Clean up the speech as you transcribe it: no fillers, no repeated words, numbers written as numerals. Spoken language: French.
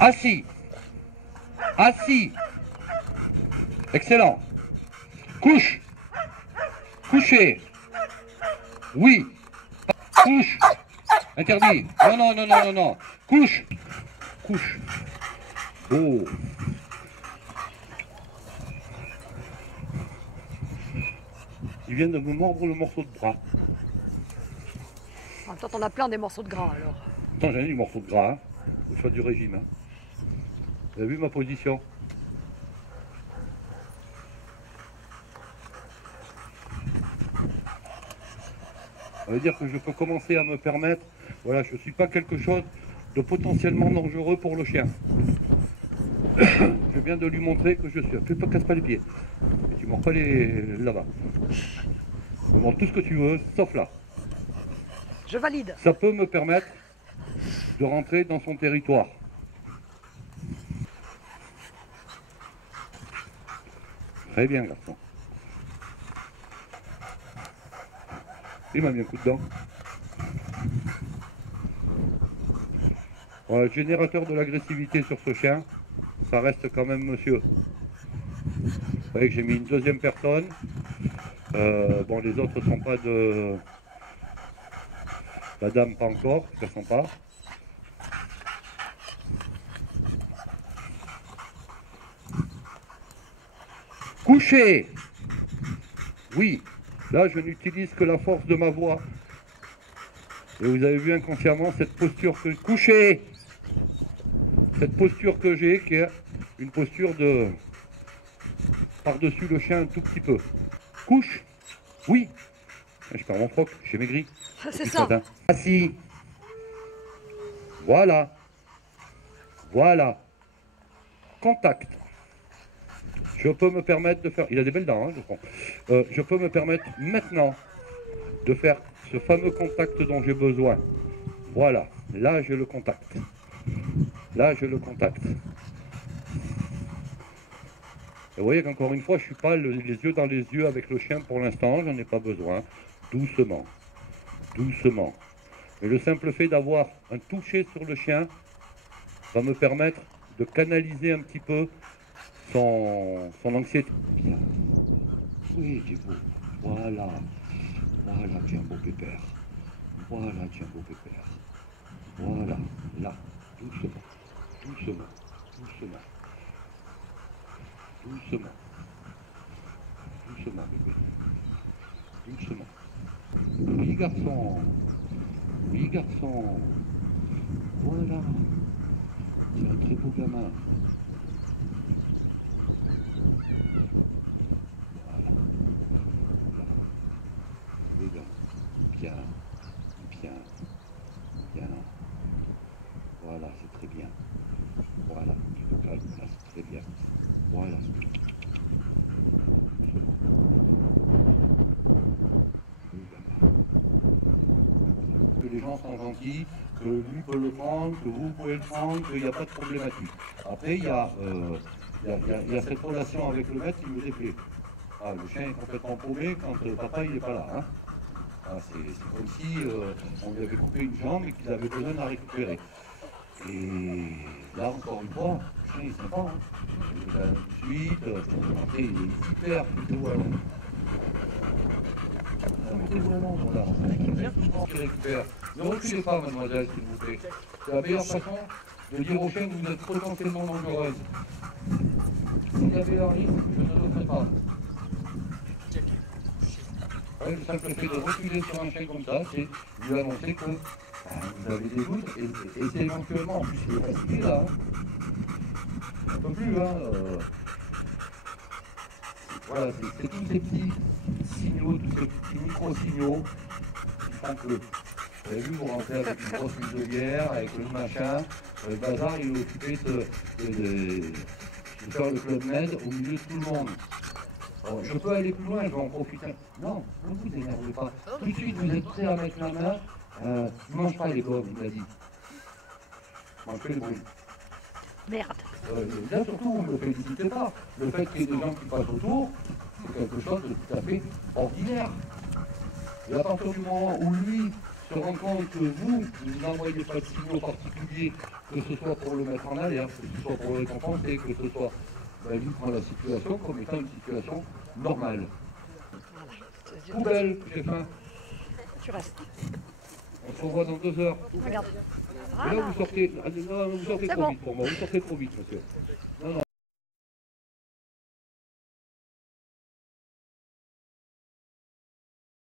Assis. Assis. Excellent. Couche. Couché. Oui. Couche. Interdit. Non, non, non, non, non, non. Couche. Couche. Oh. Il vient de me mordre le morceau de bras. En même temps, t'en as plein des morceaux de gras alors. Attends, j'en ai du morceau de gras, hein. Le choix du régime. Hein. Vous avez vu ma position? Ça veut dire que je peux commencer à me permettre, voilà, je ne suis pas quelque chose de potentiellement dangereux pour le chien. Je viens de lui montrer que je suis. Fais pas, casse pas les pieds. Et tu mords pas les là-bas. Demande tout ce que tu veux, sauf là. Je valide. Ça peut me permettre de rentrer dans son territoire. Très bien, garçon. Il m'a mis un coup de dent. Voilà, générateur de l'agressivité sur ce chien, ça reste quand même monsieur. Vous voyez que j'ai mis une deuxième personne. Bon, les autres ne sont pas de... La dame pas encore, elles sont pas. Couché. Oui, là je n'utilise que la force de ma voix. Et vous avez vu inconsciemment cette posture que... Couché. Cette posture que j'ai, qui est une posture de... Par-dessus le chien un tout petit peu. Couche. Oui. Je perds mon froc, j'ai maigri. C'est ça. Assis. Voilà. Voilà. Contact. Je peux me permettre de faire... Il a des belles dents, hein, je crois. Je peux me permettre maintenant de faire ce fameux contact dont j'ai besoin. Voilà. Là, j'ai le contact. Là, j'ai le contact. Et vous voyez qu'encore une fois, je ne suis pas les yeux dans les yeux avec le chien pour l'instant. J'en ai pas besoin. Doucement. Doucement. Mais le simple fait d'avoir un toucher sur le chien va me permettre de canaliser un petit peu son anxiété. Bien. Oui, tu es beau. Voilà. Voilà, tu es un beau pépère. Voilà, tu es un beau pépère. Voilà. Là. Doucement. Doucement. Doucement. Doucement. Doucement, bébé. Doucement. Oui, garçon. Oui, garçon. Voilà. C'est un très beau gamin. Voilà. Oui, bien. Bien. Bien. Voilà, c'est très bien. Voilà, tu te calmes, là, c'est très bien. Voilà. Doucement. Oui, gamin. Que les gens sont gentils, que lui peut le prendre, que vous pouvez le prendre, qu'il n'y a pas de problématique. Après, il y a cette relation avec le maître qui me déplaît. Ah, le chien est complètement paumé quand papa il n'est pas là. Hein. Ah, c'est comme si on lui avait coupé une jambe et qu'il avait besoin de la récupérer. Et là, encore une fois, le chien il est sympa. Hein. Il est là tout de suite. Après, il est hyper plutôt à l'ombre. Mettez-vous la langue, là. Qui récupère. Ne reculez pas, mademoiselle, s'il vous plaît. C'est la meilleure façon de dire au chien que vous êtes potentiellement dangereuse. Si vous avez un risque, je ne le ferai pas. Ouais, le simple fait de reculer sur un chien comme ça, c'est lui annoncer que vous avez des doutes et c'est éventuellement, en plus il est fatigué là. Hein. On ne peut plus, hein. Voilà, c'est tous ces petits signaux, tous ces petits micro-signaux qui font que, vous avez vu, vous rentrez avec une grosse muselière, avec le machin, le bazar, il est occupé de faire le Club Med au milieu de tout le monde. Alors, je peux aller plus loin, je vais en profiter. Non, ne vous énervez pas. Tout de suite, vous êtes prêt à mettre la main. Ne mange pas les gommes, il m'a dit. Mange que les bruits. Merde. Là, surtout, vous ne me félicitez pas. Le fait qu'il y ait des gens qui passent autour, c'est quelque chose de tout à fait ordinaire. Et à partir du moment où lui se rendre compte que vous n'envoyez pas de signaux particuliers, que ce soit pour le mettre en alerte, que ce soit pour le récompenser, que ce soit... Ben, lui prend la situation comme étant une situation normale. Poubelle, j'ai faim. Tu restes. On se revoit dans 2 heures. Regarde. Et là, vous sortez, non, vous sortez C'est trop bon. vite pour moi, vous sortez trop vite, monsieur. Non, non.